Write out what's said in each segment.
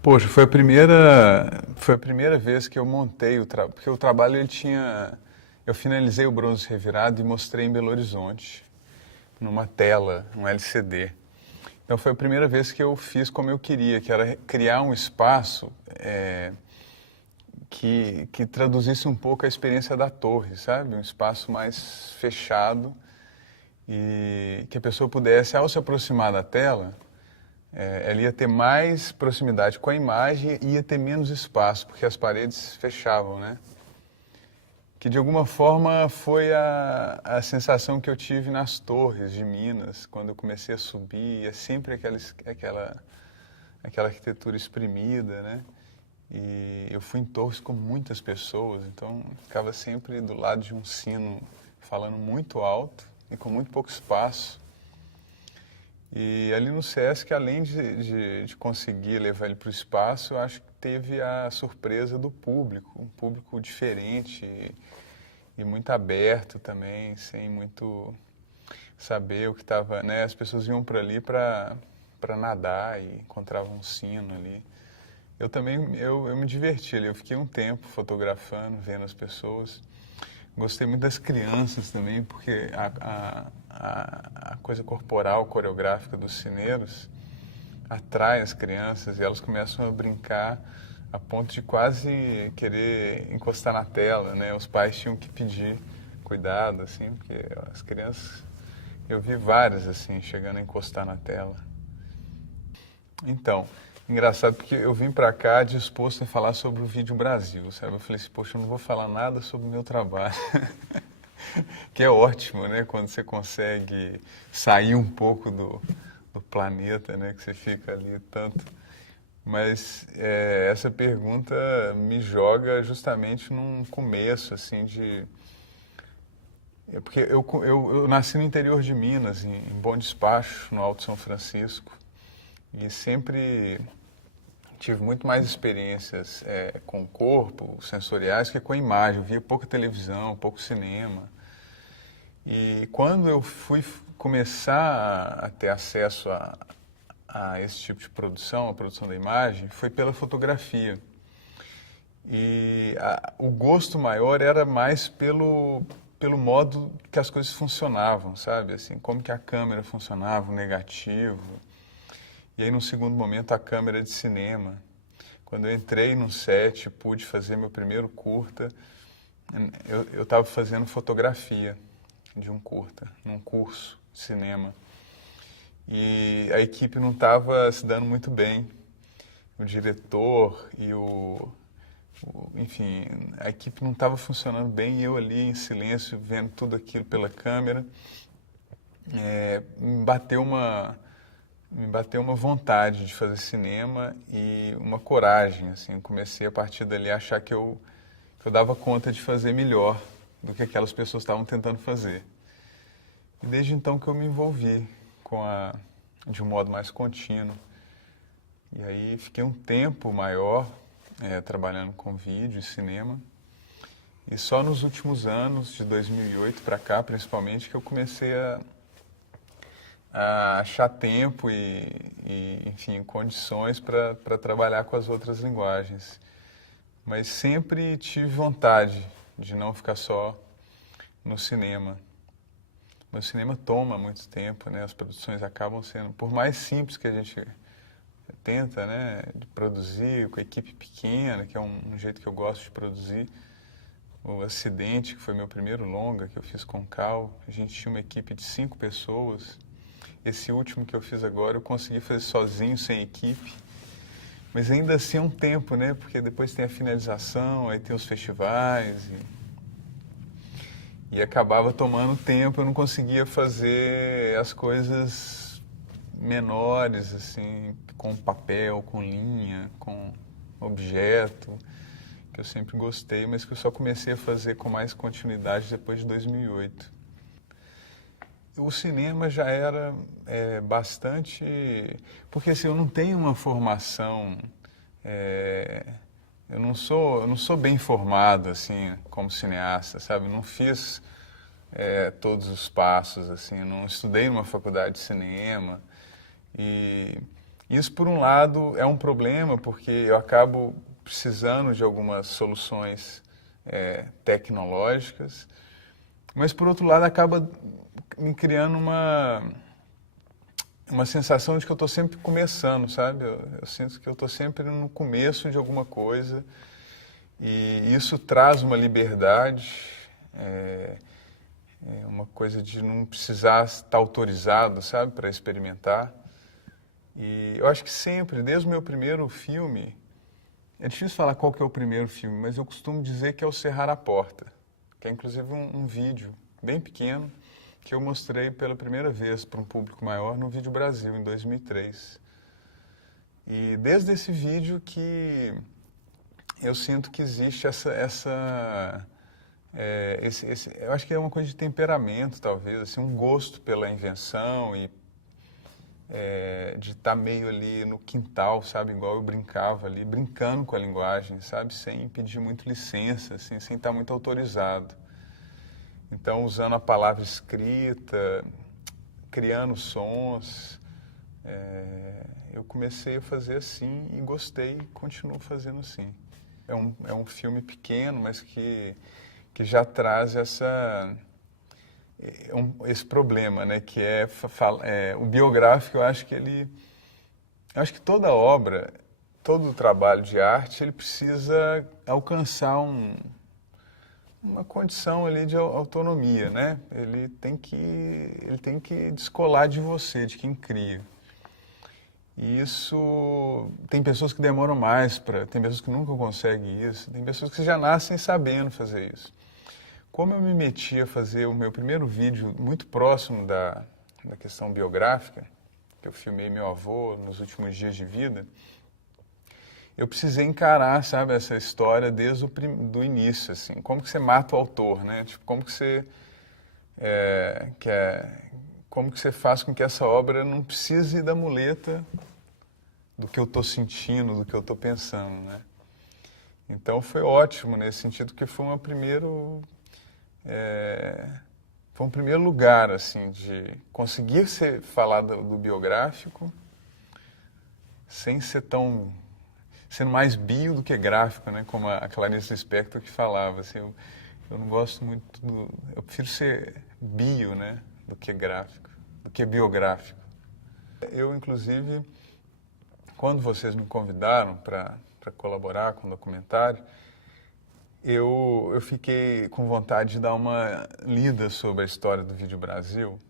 Poxa, foi a primeira vez que eu montei porque o trabalho ele tinha, eu finalizei o Bronze Revirado e mostrei em Belo Horizonte, numa tela, um LCD. Então foi a primeira vez que eu fiz como eu queria, que era criar um espaço que traduzisse um pouco a experiência da torre, sabe? Um espaço mais fechado e que a pessoa pudesse, ao se aproximar da tela, ela ia ter mais proximidade com a imagem e ia ter menos espaço, porque as paredes fechavam, né? Que de alguma forma foi a sensação que eu tive nas torres de Minas, quando eu comecei a subir, é sempre aquela arquitetura exprimida, né? E eu fui em torres com muitas pessoas, então ficava sempre do lado de um sino falando muito alto e com muito pouco espaço. E ali no Sesc, além de conseguir levar ele para o espaço, eu acho que teve a surpresa do público, um público diferente e muito aberto também, sem muito saber o que estava, né? As pessoas iam para ali para nadar e encontravam um sino ali. Eu também, eu me diverti ali, eu fiquei um tempo fotografando, vendo as pessoas. Gostei muito das crianças também, porque a coisa corporal, coreográfica dos cineiros atrai as crianças e elas começam a brincar a ponto de quase querer encostar na tela, né? Os pais tinham que pedir cuidado, assim, porque as crianças, eu vi várias, assim, chegando a encostar na tela. Então, engraçado porque eu vim pra cá disposto a falar sobre o Vídeo Brasil, sabe? Eu falei assim, poxa, eu não vou falar nada sobre o meu trabalho. Que é ótimo, né? Quando você consegue sair um pouco do planeta, né? Que você fica ali tanto. Mas essa pergunta me joga justamente num começo, assim, de... Porque eu nasci no interior de Minas, em Bom Despacho, no Alto São Francisco, e sempre tive muito mais experiências com o corpo, sensoriais, que com a imagem. Eu via pouca televisão, pouco cinema. E quando eu fui começar a ter acesso a esse tipo de produção, a produção da imagem, foi pela fotografia. E o gosto maior era mais pelo modo que as coisas funcionavam, sabe? Assim, como que a câmera funcionava, o negativo. E aí, num segundo momento, a câmera de cinema. Quando eu entrei no set, pude fazer meu primeiro curta, eu estava fazendo fotografia de um curta, num curso de cinema. E a equipe não estava se dando muito bem. O diretor e enfim, a equipe não estava funcionando bem e eu ali em silêncio, vendo tudo aquilo pela câmera. Me bateu uma vontade de fazer cinema e uma coragem, assim. Eu comecei a partir dali a achar que eu dava conta de fazer melhor do que aquelas pessoas estavam tentando fazer. E desde então que eu me envolvi de um modo mais contínuo. E aí fiquei um tempo maior trabalhando com vídeo e cinema. E só nos últimos anos, de 2008 para cá, principalmente, que eu comecei a achar tempo enfim, condições para trabalhar com as outras linguagens. Mas sempre tive vontade de não ficar só no cinema. Mas o cinema toma muito tempo, né? As produções acabam sendo, por mais simples que a gente tenta, né, de produzir com a equipe pequena, que é um jeito que eu gosto de produzir. O Acidente, que foi meu primeiro longa que eu fiz com o Cal, a gente tinha uma equipe de 5 pessoas. Esse último que eu fiz agora eu consegui fazer sozinho, sem equipe. Mas ainda assim é um tempo, né? Porque depois tem a finalização, aí tem os festivais e acabava tomando tempo, eu não conseguia fazer as coisas menores, assim, com papel, com linha, com objeto, que eu sempre gostei, mas que eu só comecei a fazer com mais continuidade depois de 2008. O cinema já era bastante... Porque assim, eu não tenho uma formação... eu não sou bem formado, assim, como cineasta, sabe? Eu não fiz todos os passos, assim, eu não estudei numa faculdade de cinema. E Isso, por um lado, é um problema, porque eu acabo precisando de algumas soluções tecnológicas, mas, por outro lado, acaba me criando uma sensação de que eu estou sempre começando, sabe? Eu sinto que eu estou sempre no começo de alguma coisa e isso traz uma liberdade, uma coisa de não precisar estar autorizado, sabe, para experimentar. E eu acho que sempre, desde o meu primeiro filme, é difícil falar qual que é o primeiro filme, mas eu costumo dizer que é o Cerrar a Porta, que é inclusive um vídeo bem pequeno, que eu mostrei pela primeira vez para um público maior no Vídeo Brasil, em 2003. E desde esse vídeo que eu sinto que existe eu acho que é uma coisa de temperamento, talvez, assim, um gosto pela invenção e de estar meio ali no quintal, sabe, igual eu brincava ali, brincando com a linguagem, sabe, sem pedir muito licença, assim, sem estar muito autorizado. Então, usando a palavra escrita, criando sons, eu comecei a fazer assim e gostei e continuo fazendo assim. É um filme pequeno, mas que já traz esse problema, né? Que o biográfico. Eu acho que toda obra, todo trabalho de arte, ele precisa alcançar uma condição ali de autonomia, né? Ele tem que descolar de você, de quem cria. E isso, tem pessoas que demoram mais, tem pessoas que nunca conseguem isso, tem pessoas que já nascem sabendo fazer isso. Como eu me meti a fazer o meu primeiro vídeo muito próximo da questão biográfica, que eu filmei meu avô nos últimos dias de vida, eu precisei encarar, sabe, essa história desde do início, assim. Como que você mata o autor, né? Tipo, como que você como que você faz com que essa obra não precise da muleta do que eu estou sentindo, do que eu estou pensando, né? Então foi ótimo nesse sentido, que foi foi um primeiro lugar, assim, de conseguir falar do biográfico sem ser sendo mais bio do que gráfico, né? Como a Clarice Lispector que falava, assim, eu não gosto muito eu prefiro ser bio, né? Do que gráfico, do que biográfico. Eu, inclusive, quando vocês me convidaram para colaborar com o documentário, eu fiquei com vontade de dar uma lida sobre a história do Vídeo Brasil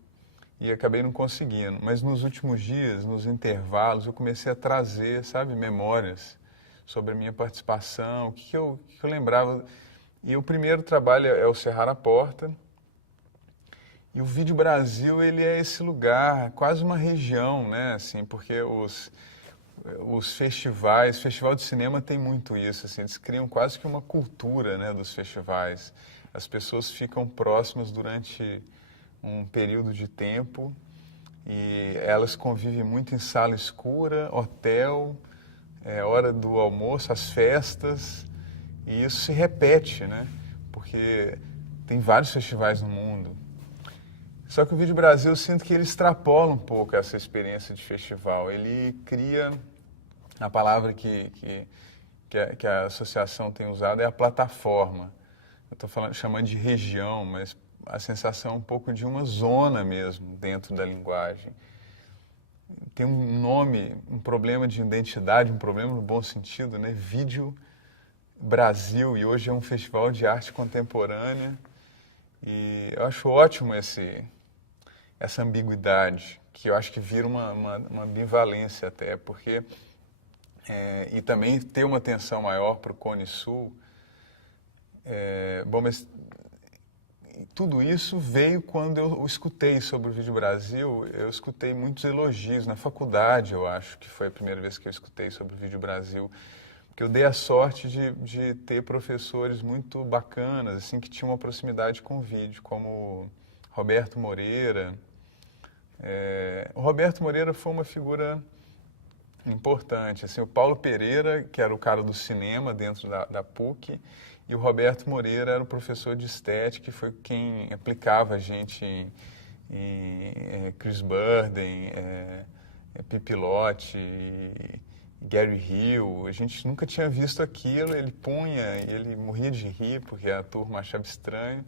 e acabei não conseguindo. Mas nos últimos dias, nos intervalos, eu comecei a trazer, sabe, memórias sobre a minha participação, o que eu lembrava. E o primeiro trabalho é o Cerrar a Porta. E o Vídeo Brasil, ele é esse lugar, quase uma região, né, assim, porque os festivais, festival de cinema tem muito isso, assim, eles criam quase que uma cultura, né, dos festivais. As pessoas ficam próximas durante um período de tempo e elas convivem muito em sala escura, hotel, hora do almoço, as festas, e isso se repete, né, porque tem vários festivais no mundo. Só que o Vídeo Brasil, eu sinto que ele extrapola um pouco essa experiência de festival. Ele cria, a palavra que a associação tem usado é a plataforma. Eu estou chamando de região, mas a sensação é um pouco de uma zona mesmo dentro da linguagem. Tem um nome, um problema de identidade, um problema no bom sentido, né? Vídeo Brasil, e hoje é um festival de arte contemporânea. E eu acho ótimo essa ambiguidade, que eu acho que vira uma ambivalência até, porque e também ter uma atenção maior para o Cone Sul. Bom, mas tudo isso veio quando eu escutei sobre o Vídeo Brasil. Eu escutei muitos elogios na faculdade, eu acho que foi a primeira vez que eu escutei sobre o Vídeo Brasil, porque eu dei a sorte de ter professores muito bacanas, assim, que tinham uma proximidade com o vídeo, como Roberto Moreira. O Roberto Moreira foi uma figura importante, assim, o Paulo Pereira, que era o cara do cinema dentro da PUC, e o Roberto Moreira era o professor de estética, que foi quem aplicava a gente em Chris Burden, Pippi Lott, Gary Hill, a gente nunca tinha visto aquilo, ele punha e ele morria de rir porque a turma achava estranho.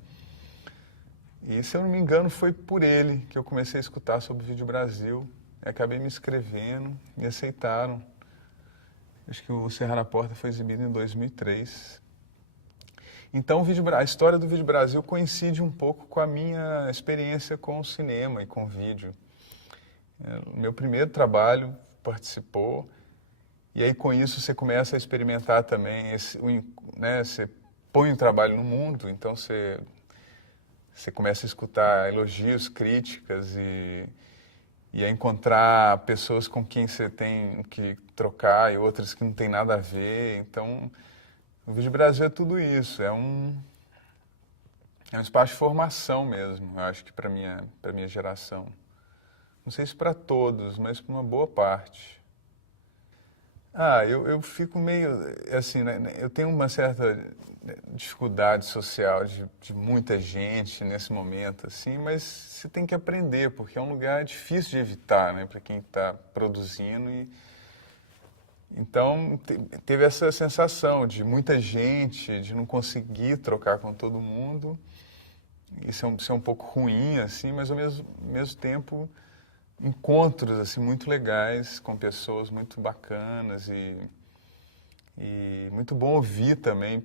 E, se eu não me engano, foi por ele que eu comecei a escutar sobre o Vídeo Brasil. Eu acabei me inscrevendo, me aceitaram. Acho que o Serra na Porta foi exibido em 2003. Então, a história do Vídeo Brasil coincide um pouco com a minha experiência com o cinema e com o vídeo. O meu primeiro trabalho participou, e aí com isso você começa a experimentar também, né, você põe um trabalho no mundo, então você começa a escutar elogios, críticas e a encontrar pessoas com quem você tem que trocar e outras que não tem nada a ver. Então, o Vídeo Brasil é tudo isso, é um espaço de formação mesmo, eu acho que para minha geração. Não sei se para todos, mas para uma boa parte. Eu fico meio, assim, né, eu tenho uma certa dificuldade social de muita gente nesse momento, assim, mas você tem que aprender, porque é um lugar difícil de evitar, né, para quem está produzindo. Então, teve essa sensação de muita gente, de não conseguir trocar com todo mundo. Isso é um pouco ruim, assim, mas ao mesmo tempo encontros assim muito legais com pessoas muito bacanas e muito bom ouvir também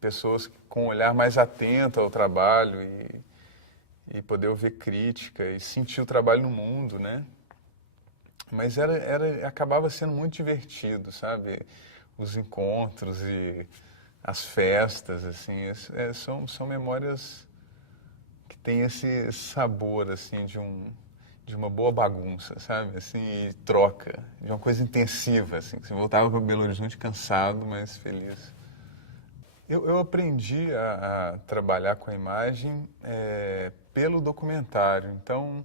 pessoas com um olhar mais atento ao trabalho e poder ouvir crítica e sentir o trabalho no mundo, né? Mas acabava sendo muito divertido, sabe? Os encontros e as festas, assim, são memórias que têm esse sabor, assim, de uma boa bagunça, sabe? Assim, e troca, de uma coisa intensiva, assim. Você voltava para Belo Horizonte cansado, mas feliz. Eu aprendi a trabalhar com a imagem pelo documentário. Então,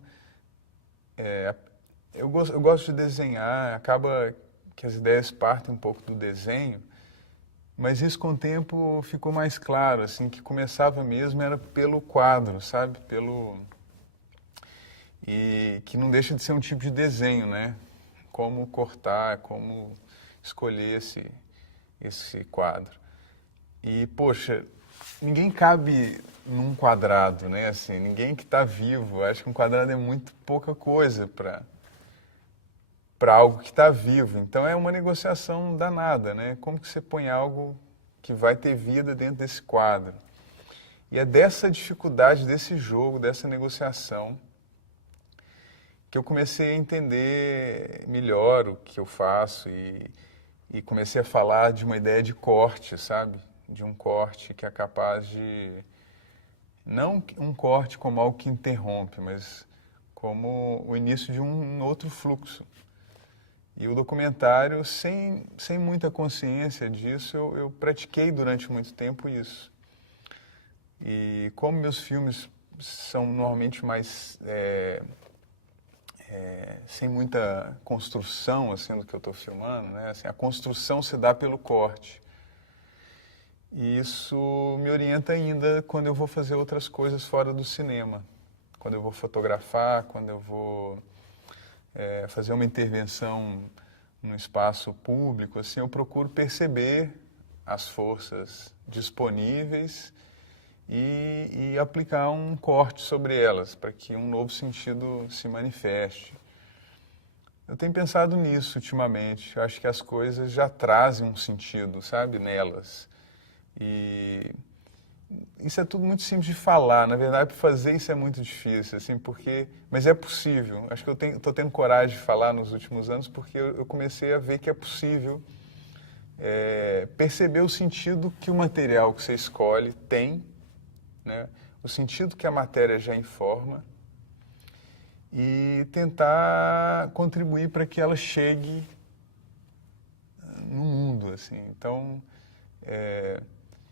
eu gosto de desenhar, acaba que as ideias partem um pouco do desenho, mas isso com o tempo ficou mais claro, assim, que começava mesmo era pelo quadro, sabe? E que não deixa de ser um tipo de desenho, né? Como cortar, como escolher esse quadro. E, poxa, ninguém cabe num quadrado, né? Assim, ninguém que está vivo. Acho que um quadrado é muito pouca coisa para algo que está vivo. Então é uma negociação danada, né? Como que você põe algo que vai ter vida dentro desse quadro? E é dessa dificuldade desse jogo, dessa negociação, que eu comecei a entender melhor o que eu faço e comecei a falar de uma ideia de corte, sabe? De um corte que é capaz de... Não um corte como algo que interrompe, mas como o início de um outro fluxo. E o documentário, sem muita consciência disso, eu pratiquei durante muito tempo isso. E como meus filmes são normalmente mais... sem muita construção assim do que eu estou filmando, né? Assim, a construção se dá pelo corte. E isso me orienta ainda quando eu vou fazer outras coisas fora do cinema. Quando eu vou fotografar, quando eu vou fazer uma intervenção no espaço público, assim, eu procuro perceber as forças disponíveis e aplicar um corte sobre elas, para que um novo sentido se manifeste. Eu tenho pensado nisso ultimamente. Eu acho que as coisas já trazem um sentido, sabe, nelas. E isso é tudo muito simples de falar. Na verdade, para fazer isso é muito difícil, assim, mas é possível. Acho que eu estou tendo coragem de falar nos últimos anos porque eu comecei a ver que é possível perceber o sentido que o material que você escolhe tem, né? O sentido que a matéria já informa e tentar contribuir para que ela chegue no mundo, assim. Então,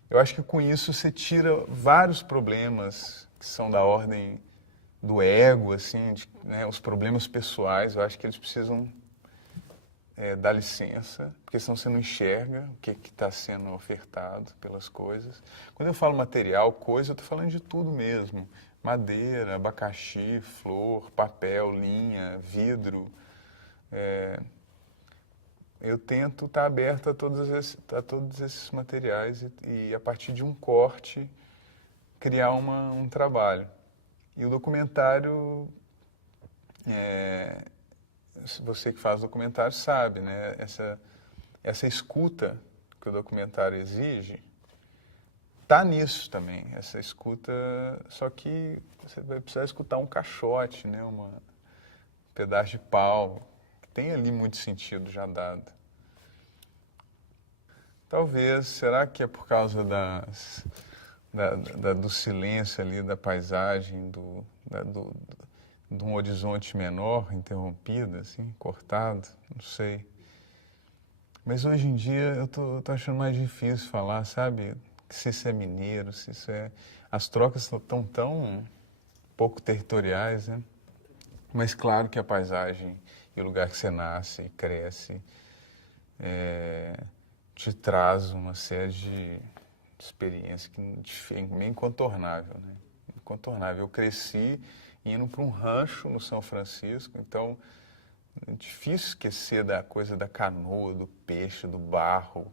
eu acho que com isso você tira vários problemas que são da ordem do ego, assim, né, os problemas pessoais. Eu acho que eles precisam dar licença, porque senão você não enxerga o que está sendo ofertado pelas coisas. Quando eu falo material, coisa, eu estou falando de tudo mesmo. Madeira, abacaxi, flor, papel, linha, vidro, Eu tento estar aberto a todos esses materiais e, a partir de um corte, criar um trabalho. E o documentário, você que faz documentário sabe, né? Essa escuta que o documentário exige, tá nisso também. Essa escuta, só que você vai precisar escutar um caixote, né? Um pedaço de pau. Tem ali muito sentido já dado. Talvez, será que é por causa do silêncio ali, da paisagem, de um horizonte menor, interrompido, assim, cortado? Não sei. Mas hoje em dia eu tô achando mais difícil falar, sabe? Se isso é mineiro, se isso é... As trocas estão tão pouco territoriais, né? Mas claro que a paisagem e o lugar que você nasce e cresce te traz uma série de experiências que é meio incontornável, né? Incontornável. Eu cresci indo para um rancho no São Francisco, então é difícil esquecer da coisa da canoa, do peixe, do barro.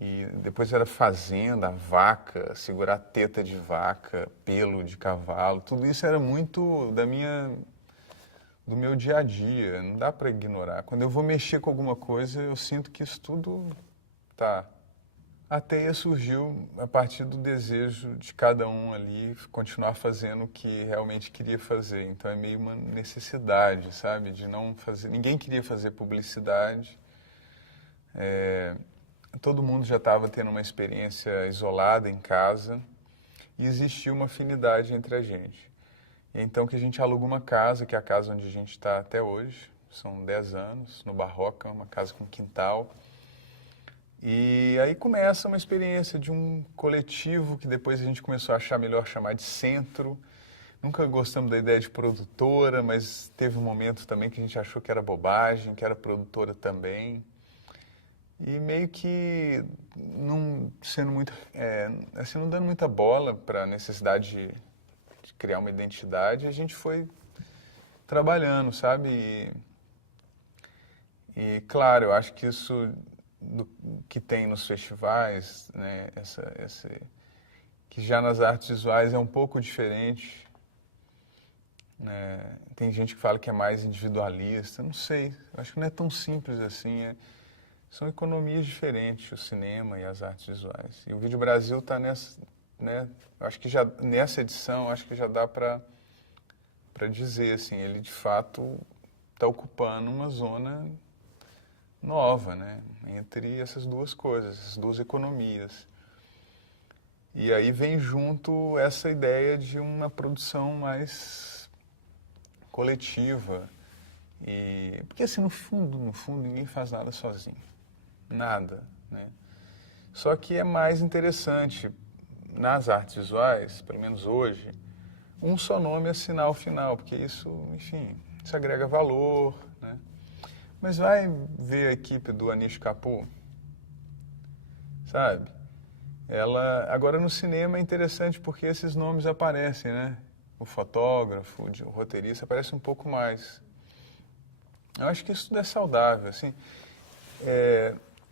E depois era fazenda, vaca, segurar teta de vaca, pelo de cavalo. Tudo isso era muito do meu dia a dia, não dá para ignorar. Quando eu vou mexer com alguma coisa, eu sinto que isso tudo tá. A teia surgiu a partir do desejo de cada um ali continuar fazendo o que realmente queria fazer. Então é meio uma necessidade, sabe, de não fazer. Ninguém queria fazer publicidade. Todo mundo já estava tendo uma experiência isolada em casa e existia uma afinidade entre a gente. Então que a gente aluga uma casa, que é a casa onde a gente está até hoje, são 10 anos, no Barroca, uma casa com quintal. E aí começa uma experiência de um coletivo que depois a gente começou a achar melhor chamar de centro. Nunca gostamos da ideia de produtora, mas teve um momento também que a gente achou que era bobagem, que era produtora também. E meio que não sendo muito, assim, não dando muita bola para a necessidade de criar uma identidade, a gente foi trabalhando, sabe? E claro, eu acho que isso que tem nos festivais, né, que já nas artes visuais é um pouco diferente, né? Tem gente que fala que é mais individualista, não sei, acho que não é tão simples assim, são economias diferentes, o cinema e as artes visuais. E o Vídeo Brasil está nessa, né, acho que já nessa edição, acho que já dá para dizer, assim, ele de fato está ocupando uma zona nova, né, entre essas duas coisas, essas duas economias. E aí vem junto essa ideia de uma produção mais coletiva. Porque assim, no fundo, ninguém faz nada sozinho. Nada, né? Só que é mais interessante nas artes visuais, pelo menos hoje, um só nome assinar o final, porque isso, enfim, isso agrega valor, né? Mas vai ver a equipe do Anish Kapoor, sabe? Agora no cinema é interessante porque esses nomes aparecem, né? O fotógrafo, o roteirista aparece um pouco mais. Eu acho que isso tudo é saudável, assim.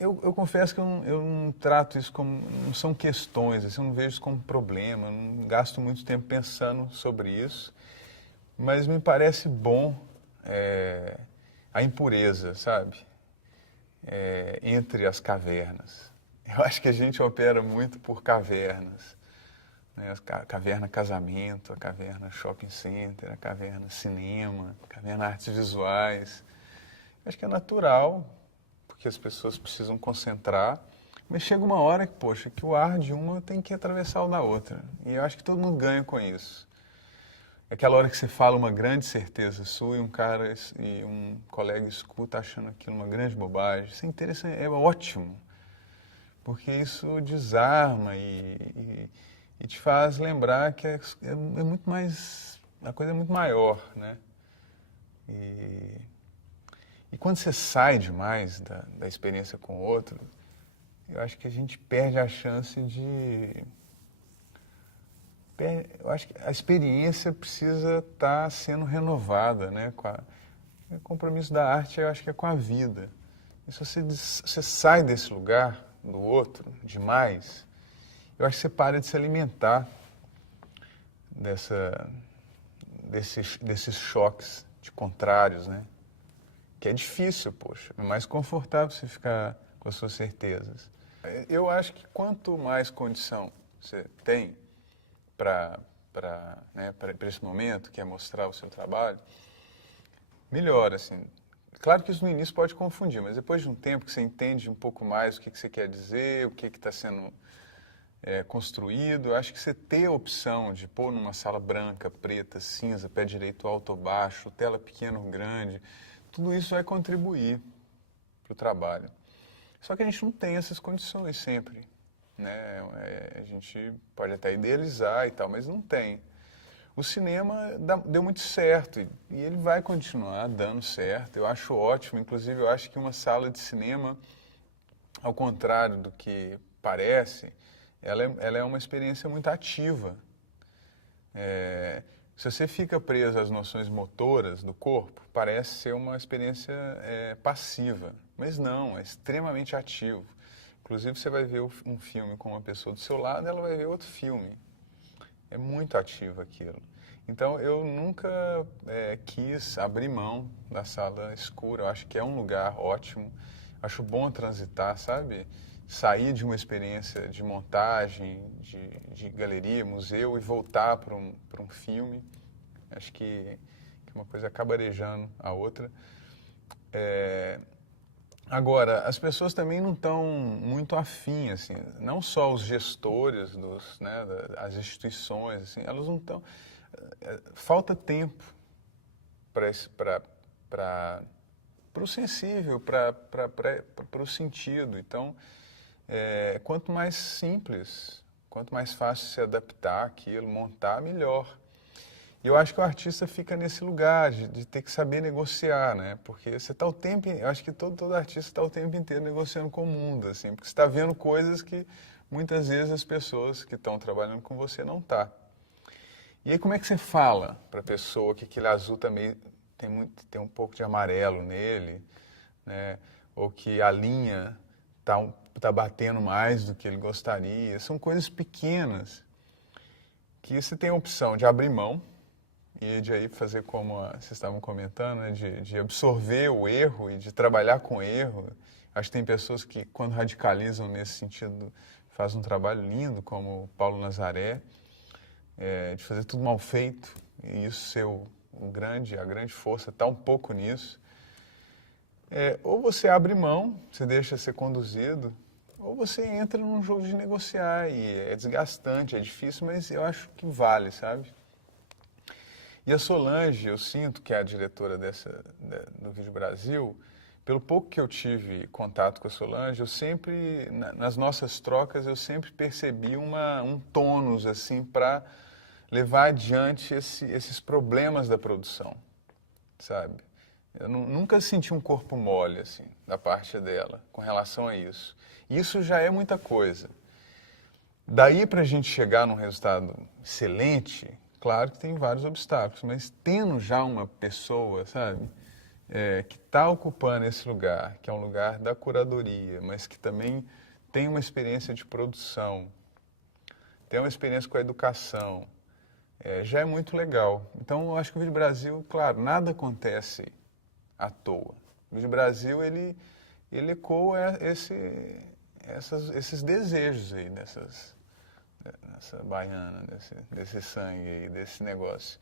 Eu confesso que eu não trato isso como... Não são questões, assim, eu não vejo isso como problema, eu não gasto muito tempo pensando sobre isso. Mas me parece bom a impureza, sabe? Entre as cavernas. Eu acho que a gente opera muito por cavernas. Né? A caverna casamento, a caverna shopping center, a caverna cinema, a caverna artes visuais. Eu acho que é natural, porque as pessoas precisam concentrar, mas chega uma hora que, poxa, que o ar de uma tem que atravessar o da outra. E eu acho que todo mundo ganha com isso. É aquela hora que você fala uma grande certeza sua e um colega escuta achando aquilo uma grande bobagem. Isso é interessante, é ótimo, porque isso desarma e te faz lembrar que é muito mais, a coisa é muito maior, né? E quando você sai demais da experiência com o outro, eu acho que a gente perde a chance de... Eu acho que a experiência precisa estar sendo renovada, né? O compromisso da arte, eu acho que é com a vida. E se você sai desse lugar, do outro, demais, eu acho que você para de se alimentar desses choques de contrários, né? Que é difícil, poxa. É mais confortável você ficar com as suas certezas. Eu acho que quanto mais condição você tem para esse momento, que é mostrar o seu trabalho, melhor, assim. Claro que isso no início pode confundir, mas depois de um tempo que você entende um pouco mais o que você quer dizer, o que está sendo construído, eu acho que você ter a opção de pôr numa sala branca, preta, cinza, pé direito alto ou baixo, tela pequena ou grande, tudo isso vai contribuir para o trabalho. Só que a gente não tem essas condições sempre, né? A gente pode até idealizar e tal, mas não tem. O cinema deu muito certo e ele vai continuar dando certo. Eu acho ótimo, inclusive eu acho que uma sala de cinema, ao contrário do que parece, ela é uma experiência muito ativa. Se você fica preso às noções motoras do corpo, parece ser uma experiência passiva, mas não, é extremamente ativo. Inclusive você vai ver um filme com uma pessoa do seu lado, ela vai ver outro filme. É muito ativo aquilo. Então, eu nunca quis abrir mão da sala escura. Eu acho que é um lugar ótimo. Acho bom transitar, sabe? Sair de uma experiência de montagem, de galeria, museu e voltar para um filme. Acho que uma coisa acaba arejando a outra. Agora, as pessoas também não estão muito afim, assim, não só os gestores, as instituições, assim, elas não estão... Falta tempo para o sensível, para o sentido. Então, quanto mais simples, quanto mais fácil se adaptar àquilo, montar, melhor. E eu acho que o artista fica nesse lugar de ter que saber negociar, né? Porque você está o tempo... Eu acho que todo artista está o tempo inteiro negociando com o mundo, assim, porque você está vendo coisas que muitas vezes as pessoas que estão trabalhando com você não estão. E aí como é que você fala para a pessoa que aquele azul também tem um pouco de amarelo nele, né? Ou que a linha tá batendo mais do que ele gostaria? São coisas pequenas que você tem a opção de abrir mão e de aí fazer como vocês estavam comentando, né? de absorver o erro e de trabalhar com o erro. Acho que tem pessoas que, quando radicalizam nesse sentido, fazem um trabalho lindo, como o Paulo Nazaré, de fazer tudo mal feito, e isso ser a grande força está um pouco nisso. Ou você abre mão, você deixa ser conduzido, ou você entra num jogo de negociar, e é desgastante, é difícil, mas eu acho que vale, sabe? E a Solange, eu sinto que é a diretora do Vídeo Brasil, pelo pouco que eu tive contato com a Solange, eu sempre, nas nossas trocas, eu sempre percebi um tônus, assim, para levar adiante esses problemas da produção, sabe? Eu nunca senti um corpo mole, assim, da parte dela, com relação a isso. Isso já é muita coisa. Daí para a gente chegar num resultado excelente, claro que tem vários obstáculos, mas tendo já uma pessoa, sabe, que está ocupando esse lugar, que é um lugar da curadoria, mas que também tem uma experiência de produção, tem uma experiência com a educação, já é muito legal. Então, eu acho que o Vídeo Brasil, claro, nada acontece à toa. O Vídeo Brasil, ele ecoa esses desejos aí, nessa baiana, desse sangue aí, desse negócio,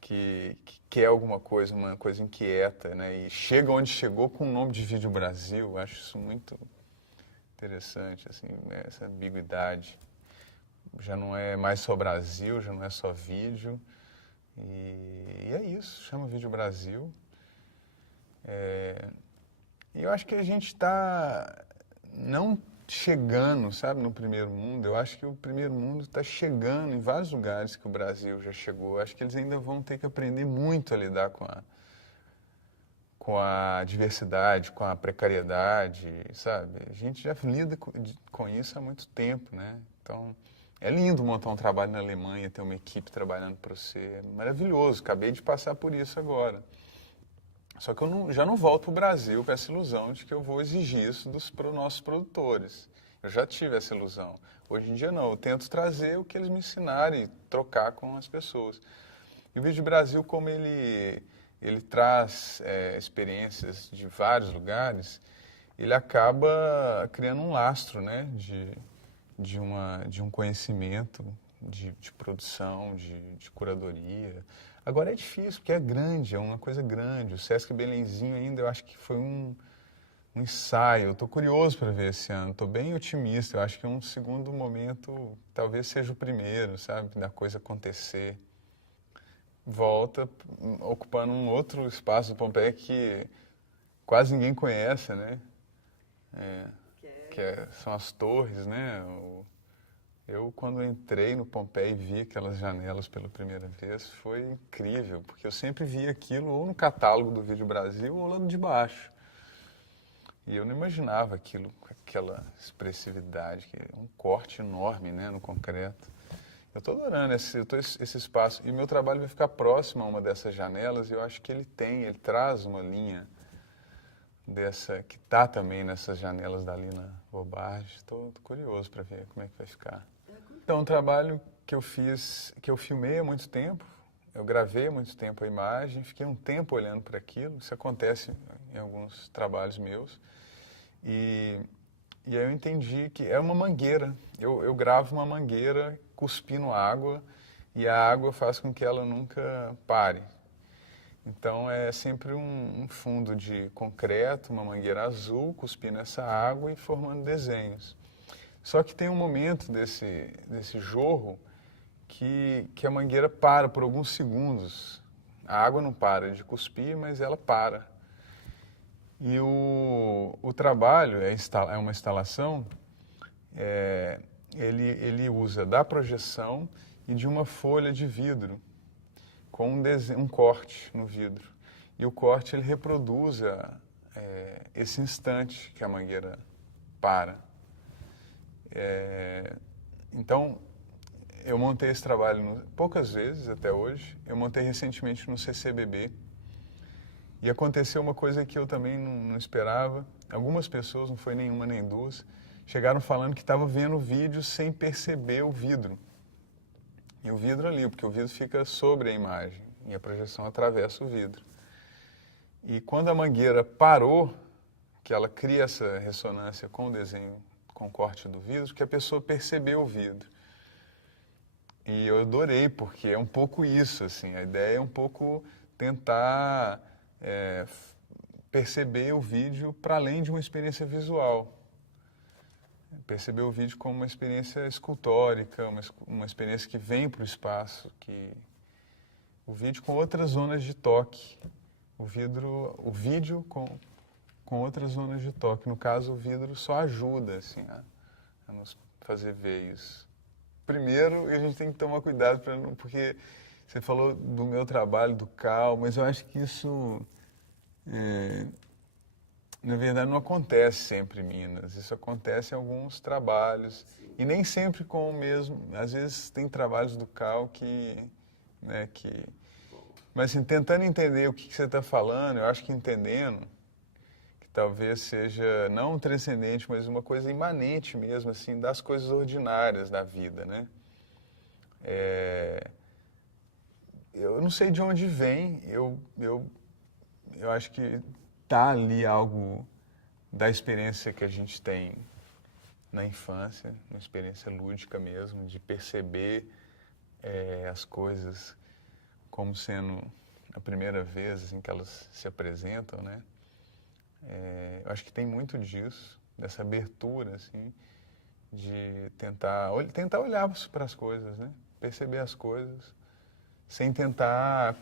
que quer alguma coisa, uma coisa inquieta, né? E chega onde chegou com o nome de Vídeo Brasil. Eu acho isso muito interessante, assim, essa ambiguidade. Já não é mais só Brasil, já não é só vídeo. E é isso, chama Vídeo Brasil. E eu acho que a gente está não chegando, sabe, no primeiro mundo. Eu acho que o primeiro mundo está chegando em vários lugares que o Brasil já chegou. Eu acho que eles ainda vão ter que aprender muito a lidar com a diversidade, com a precariedade, sabe? A gente já lida com isso há muito tempo, né? Então, é lindo montar um trabalho na Alemanha, ter uma equipe trabalhando para você. É maravilhoso, acabei de passar por isso agora. Só que eu já não volto para o Brasil com essa ilusão de que eu vou exigir isso dos nossos produtores. Eu já tive essa ilusão. Hoje em dia não, eu tento trazer o que eles me ensinarem e trocar com as pessoas. E o Vídeo Brasil, como ele traz experiências de vários lugares, ele acaba criando um lastro, né, de um conhecimento, de produção, de curadoria. Agora é difícil, porque é grande, é uma coisa grande. O Sesc Belenzinho ainda, eu acho que foi um ensaio. Eu estou curioso para ver esse ano, estou bem otimista. Eu acho que um segundo momento talvez seja o primeiro, sabe, da coisa acontecer. Volta ocupando um outro espaço do Pompeia que quase ninguém conhece, né? São as torres, né? Eu, quando entrei no Pompeia e vi aquelas janelas pela primeira vez, foi incrível, porque eu sempre via aquilo ou no catálogo do Vídeo Brasil ou lá de baixo. E eu não imaginava aquilo, aquela expressividade, que é um corte enorme, né, no concreto. Eu estou adorando esse espaço. E o meu trabalho vai ficar próximo a uma dessas janelas e eu acho que ele traz uma linha dessa, que está também nessas janelas da Lina Bobardi. Estou curioso para ver como é que vai ficar. Então, um trabalho que eu fiz, que eu filmei há muito tempo, eu gravei há muito tempo a imagem, fiquei um tempo olhando para aquilo, isso acontece em alguns trabalhos meus, e aí eu entendi que é uma mangueira, eu gravo uma mangueira cuspindo água, e a água faz com que ela nunca pare. Então é sempre um fundo de concreto, uma mangueira azul, cuspindo essa água e formando desenhos. Só que tem um momento desse jorro que a mangueira para por alguns segundos. A água não para de cuspir, mas ela para. E o trabalho é uma instalação, ele usa da projeção e de uma folha de vidro com um corte no vidro. E o corte ele reproduz esse instante que a mangueira para. Então, eu montei esse trabalho poucas vezes até hoje. Eu montei recentemente no CCBB. E aconteceu uma coisa que eu também não esperava. Algumas pessoas, não foi nenhuma nem duas, chegaram falando que estavam vendo o vídeo sem perceber o vidro. E o vidro ali, porque o vidro fica sobre a imagem e a projeção atravessa o vidro. E quando a mangueira parou, que ela cria essa ressonância com o desenho, com o corte do vidro, que a pessoa percebeu o vidro. E eu adorei, porque é um pouco isso, assim, a ideia é um pouco tentar perceber o vídeo para além de uma experiência visual. Perceber o vídeo como uma experiência escultórica, uma experiência que vem para o espaço, o vídeo com outras zonas de toque, o vídeo com outras zonas de toque. No caso, o vidro só ajuda assim, a nos fazer ver isso. Primeiro, a gente tem que tomar cuidado, porque você falou do meu trabalho, do Cal, mas eu acho que isso, na verdade, não acontece sempre em Minas. Isso acontece em alguns trabalhos. E nem sempre com o mesmo. Às vezes tem trabalhos do Cal que... Mas assim, tentando entender o que você está falando, eu acho que entendendo, que talvez seja não transcendente, mas uma coisa imanente mesmo, assim, das coisas ordinárias da vida, né? Eu não sei de onde vem, eu acho que está ali algo da experiência que a gente tem na infância, uma experiência lúdica mesmo, de perceber as coisas como sendo a primeira vez assim, que elas se apresentam, né? Eu acho que tem muito disso, dessa abertura, assim, de tentar olhar para as coisas, né? Perceber as coisas, sem tentar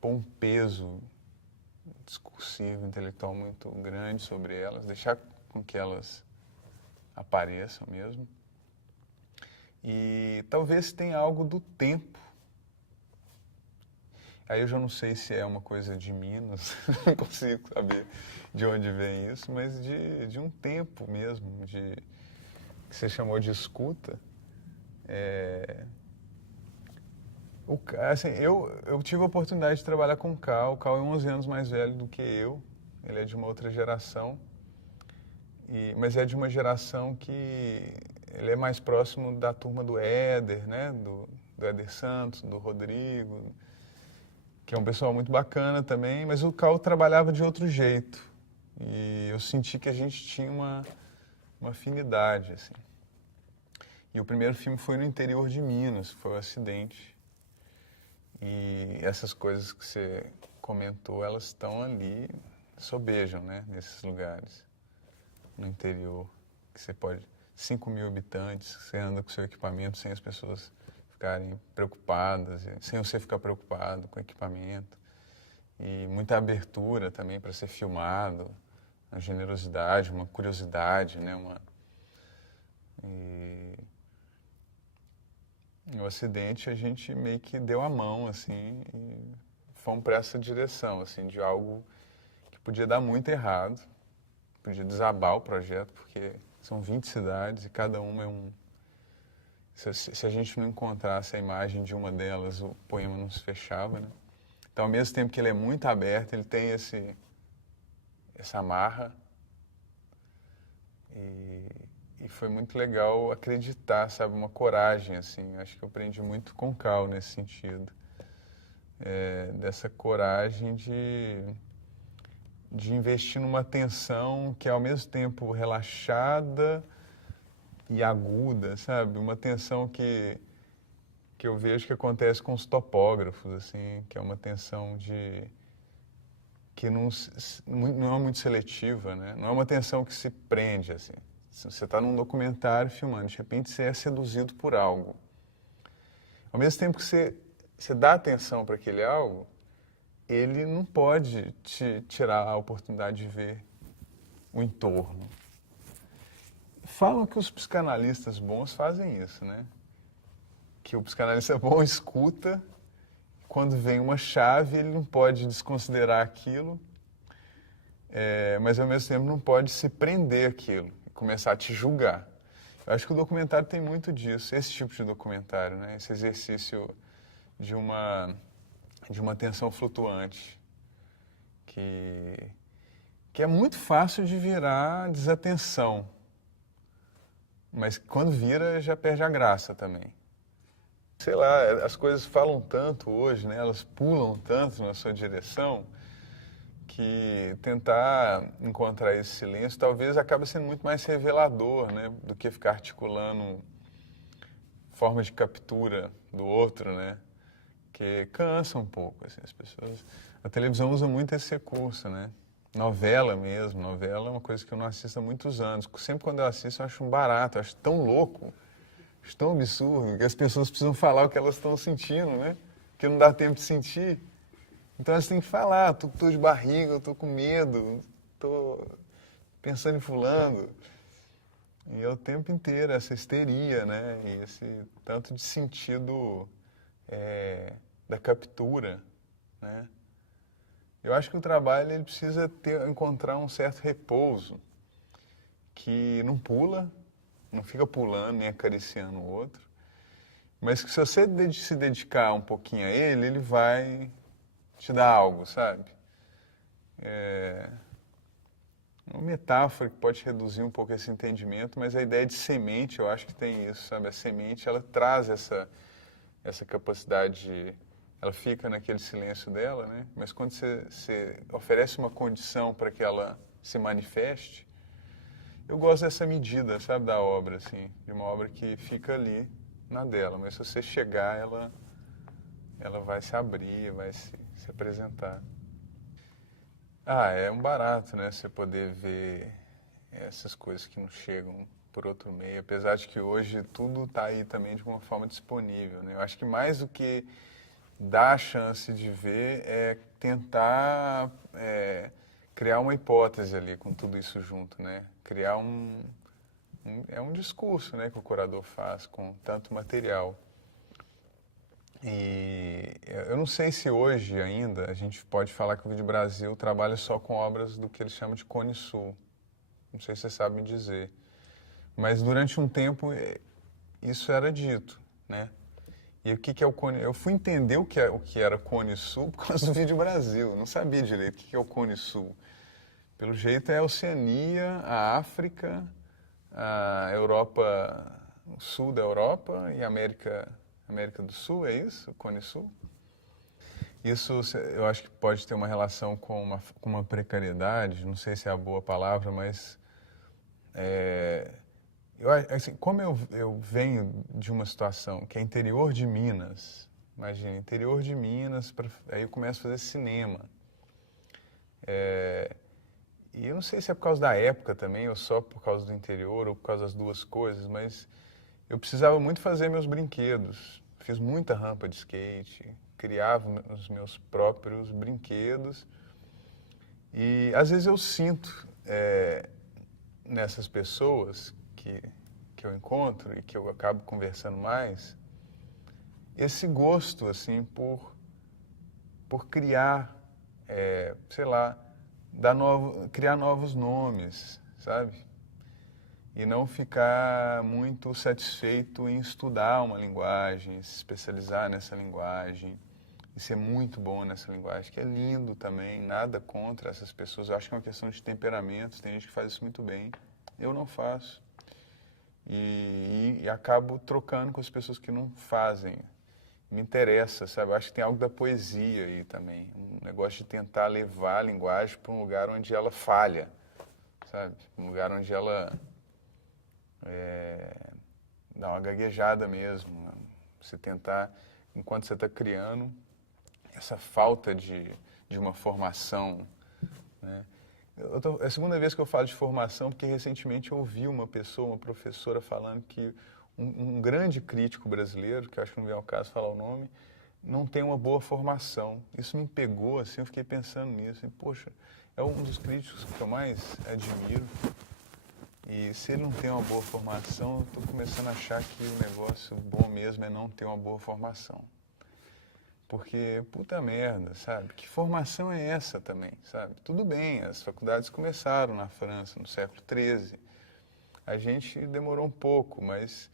pôr um peso discursivo, intelectual muito grande sobre elas, deixar com que elas apareçam mesmo. E talvez tenha algo do tempo. Aí eu já não sei se é uma coisa de Minas, não consigo saber de onde vem isso, mas de um tempo mesmo, que você chamou de escuta. Assim, eu tive a oportunidade de trabalhar com o Cal é 11 anos mais velho do que eu, ele é de uma outra geração, mas é de uma geração que ele é mais próximo da turma do Éder, né? Do Éder Santos, do Rodrigo, que é um pessoal muito bacana também, mas o Cal trabalhava de outro jeito. E eu senti que a gente tinha uma afinidade, assim. E o primeiro filme foi no interior de Minas, foi o Acidente. E essas coisas que você comentou, elas estão ali, sobejam, né? Nesses lugares, no interior, que você pode... 5 mil habitantes, você anda com seu equipamento sem as pessoas ficarem preocupadas, sem você ficar preocupado com o equipamento. E muita abertura também para ser filmado, uma generosidade, uma curiosidade, né? E no Acidente a gente meio que deu a mão, assim, e fomos para essa direção, assim, de algo que podia dar muito errado, podia desabar o projeto, porque são 20 cidades e cada uma é um... Se a gente não encontrasse a imagem de uma delas, o poema não se fechava, né? Então, ao mesmo tempo que ele é muito aberto, ele tem essa amarra. E foi muito legal acreditar, sabe? Uma coragem, assim. Acho que eu aprendi muito com o Cal nesse sentido. Dessa coragem de investir numa tensão que é ao mesmo tempo relaxada e aguda, sabe? Uma tensão que eu vejo que acontece com os topógrafos, assim, que é uma tensão que não é muito seletiva, né? Não é uma tensão que se prende, assim. Se você está num documentário filmando, de repente você é seduzido por algo. Ao mesmo tempo que você dá atenção para aquele algo, ele não pode te tirar a oportunidade de ver o entorno. Falam que os psicanalistas bons fazem isso, né? Que o psicanalista bom escuta, quando vem uma chave, ele não pode desconsiderar aquilo, mas ao mesmo tempo não pode se prender aquilo, começar a te julgar. Eu acho que o documentário tem muito disso, esse tipo de documentário, né? Esse exercício de uma atenção flutuante, que é muito fácil de virar desatenção, mas quando vira já perde a graça também. Sei lá, as coisas falam tanto hoje, né? Elas pulam tanto na sua direção, que tentar encontrar esse silêncio talvez acabe sendo muito mais revelador, né? Do que ficar articulando formas de captura do outro, né? Que cansa um pouco, assim, as pessoas... A televisão usa muito esse recurso, né? Novela mesmo, novela é uma coisa que eu não assisto há muitos anos. Sempre quando eu assisto eu acho um barato, eu acho tão louco, acho tão absurdo, que as pessoas precisam falar o que elas estão sentindo, né? Porque não dá tempo de sentir. Então elas têm que falar, tô de barriga, eu tô com medo, tô pensando em fulano. E é o tempo inteiro essa histeria, né? E esse tanto de sentido da captura, né? Eu acho que o trabalho ele precisa encontrar um certo repouso, que não pula, não fica pulando nem acariciando o outro, mas que se você se dedicar um pouquinho a ele, ele vai te dar algo, sabe? É uma metáfora que pode reduzir um pouco esse entendimento, mas a ideia de semente, eu acho que tem isso, sabe? A semente, ela traz essa capacidade de... Ela fica naquele silêncio dela, né? Mas quando você oferece uma condição para que ela se manifeste, eu gosto dessa medida, sabe, da obra, assim, de uma obra que fica ali na dela, mas se você chegar, ela vai se abrir, vai se apresentar. É um barato, né, você poder ver essas coisas que não chegam por outro meio, apesar de que hoje tudo está aí também de uma forma disponível, né? Eu acho que mais do que dar a chance de ver é tentar criar uma hipótese ali com tudo isso junto, né? Criar um discurso, né, que o curador faz com tanto material. E eu não sei se hoje ainda a gente pode falar que o Vídeo Brasil trabalha só com obras do que eles chamam de Cone Sul. Não sei se vocês sabem dizer. Mas durante um tempo isso era dito, né? E o que que é o Cone... Eu fui entender o que era Cone Sul por causa do Vídeo Brasil. Eu não sabia direito o que que é o Cone Sul. Pelo jeito é a Oceania, a África, a Europa, o sul da Europa e a América do Sul, é isso? O Cone Sul? Isso eu acho que pode ter uma relação com uma precariedade, não sei se é a boa palavra, mas é, assim, como eu venho de uma situação que é interior de Minas, imagina, interior de Minas, aí eu começo a fazer cinema. E eu não sei se é por causa da época também, ou só por causa do interior, ou por causa das duas coisas, mas eu precisava muito fazer meus brinquedos. Fiz muita rampa de skate, criava os meus próprios brinquedos. E às vezes eu sinto nessas pessoas que eu encontro e que eu acabo conversando mais, esse gosto assim por criar, sei lá, criar novos nomes, sabe? E não ficar muito satisfeito em estudar uma linguagem, se especializar nessa linguagem e ser muito bom nessa linguagem, que é lindo também, nada contra essas pessoas. Eu acho que é uma questão de temperamentos, tem gente que faz isso muito bem, eu não faço. E acabo trocando com as pessoas que não fazem. Me interessa, sabe? Eu acho que tem algo da poesia aí também, um negócio de tentar levar a linguagem para um lugar onde ela falha, sabe? Um lugar onde ela dá uma gaguejada mesmo. Né? Você tentar, enquanto você está criando, essa falta de uma formação. Né? É a segunda vez que eu falo de formação, porque recentemente eu ouvi uma professora, falando que um grande crítico brasileiro, que eu acho que não vem ao caso falar o nome, não tem uma boa formação. Isso me pegou, assim, eu fiquei pensando nisso. E, poxa, é um dos críticos que eu mais admiro. E se ele não tem uma boa formação, eu estou começando a achar que o negócio bom mesmo é não ter uma boa formação. Porque, puta merda, sabe? Que formação é essa também, sabe? Tudo bem, as faculdades começaram na França no século XIII. A gente demorou um pouco, mas...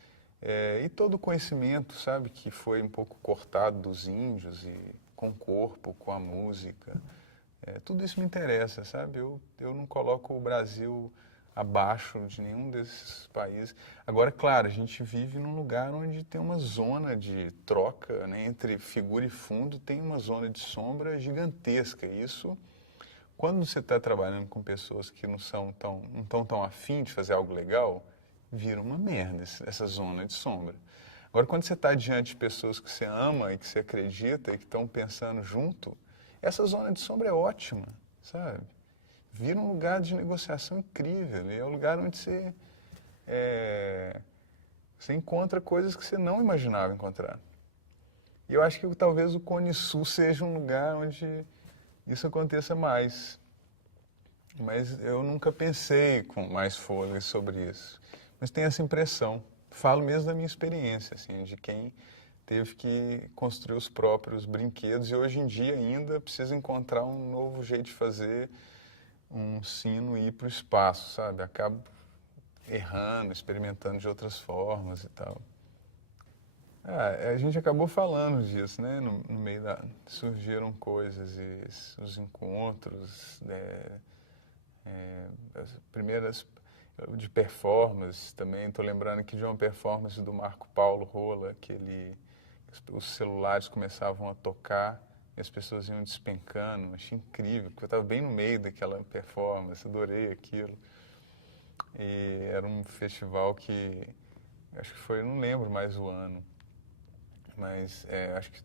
e todo o conhecimento, sabe? Que foi um pouco cortado dos índios, e com o corpo, com a música. Tudo isso me interessa, sabe? Eu não coloco o Brasil abaixo de nenhum desses países. Agora, claro, a gente vive num lugar onde tem uma zona de troca, né, entre figura e fundo, tem uma zona de sombra gigantesca. Isso, quando você está trabalhando com pessoas que não estão tão afim de fazer algo legal, vira uma merda essa zona de sombra. Agora, quando você está diante de pessoas que você ama e que você acredita e que estão pensando junto, essa zona de sombra é ótima, sabe? Vira um lugar de negociação incrível. É um lugar onde você encontra coisas que você não imaginava encontrar. E eu acho que talvez o Cone Sul seja um lugar onde isso aconteça mais. Mas eu nunca pensei com mais fôlego sobre isso. Mas tenho essa impressão. Falo mesmo da minha experiência, assim, de quem teve que construir os próprios brinquedos e hoje em dia ainda precisa encontrar um novo jeito de fazer um sino e ir para o espaço, sabe? Acabo errando, experimentando de outras formas e tal. A gente acabou falando disso, né? No meio surgiram coisas e os encontros, as primeiras de performance também. Estou lembrando aqui de uma performance do Marco Paulo Rola, que os celulares começavam a tocar e as pessoas iam despencando. Achei incrível, porque eu estava bem no meio daquela performance, adorei aquilo. E era um festival que, acho que foi, não lembro mais o ano, mas acho que,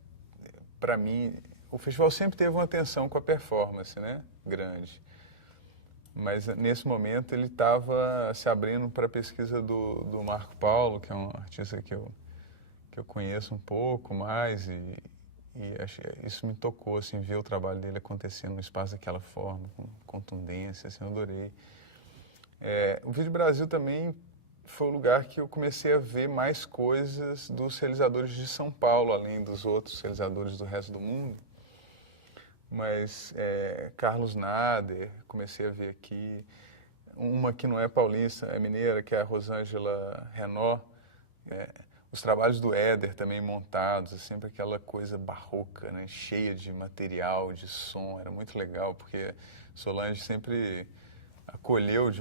para mim, o festival sempre teve uma atenção com a performance, né? Grande. Mas nesse momento ele estava se abrindo para a pesquisa do Marco Paulo, que é um artista que eu conheço um pouco mais isso me tocou, assim, ver o trabalho dele acontecendo no espaço daquela forma, com contundência, assim, eu adorei. O Vídeo Brasil também foi o lugar que eu comecei a ver mais coisas dos realizadores de São Paulo, além dos outros realizadores do resto do mundo. Mas Carlos Nader, comecei a ver aqui. Uma que não é paulista, é mineira, que é a Rosângela Renault. Os trabalhos do Éder também montados, é sempre aquela coisa barroca, né? Cheia de material, de som, era muito legal, porque Solange sempre acolheu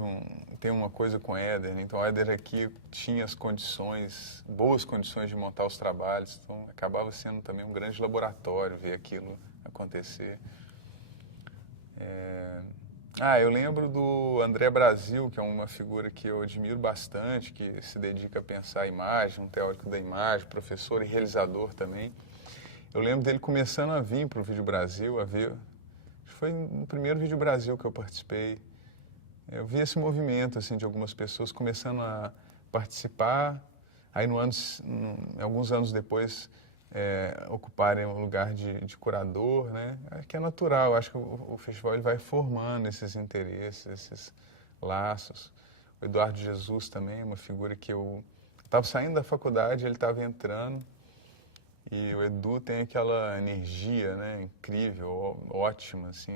tem uma coisa com o Éder, né? Então o Éder aqui tinha as condições, boas condições de montar os trabalhos, então acabava sendo também um grande laboratório ver aquilo acontecer. Eu lembro do André Brasil, que é uma figura que eu admiro bastante, que se dedica a pensar a imagem, um teórico da imagem, professor e realizador também. Eu lembro dele começando a vir para o Vídeo Brasil, a ver. Foi no primeiro Vídeo Brasil que eu participei. Eu vi esse movimento assim, de algumas pessoas começando a participar, aí alguns anos depois ocuparem o lugar de curador, né? Acho que é natural, acho que o festival ele vai formando esses interesses, esses laços. O Eduardo Jesus também é uma figura que eu estava saindo da faculdade, ele estava entrando, e o Edu tem aquela energia, né, incrível, ótima, assim.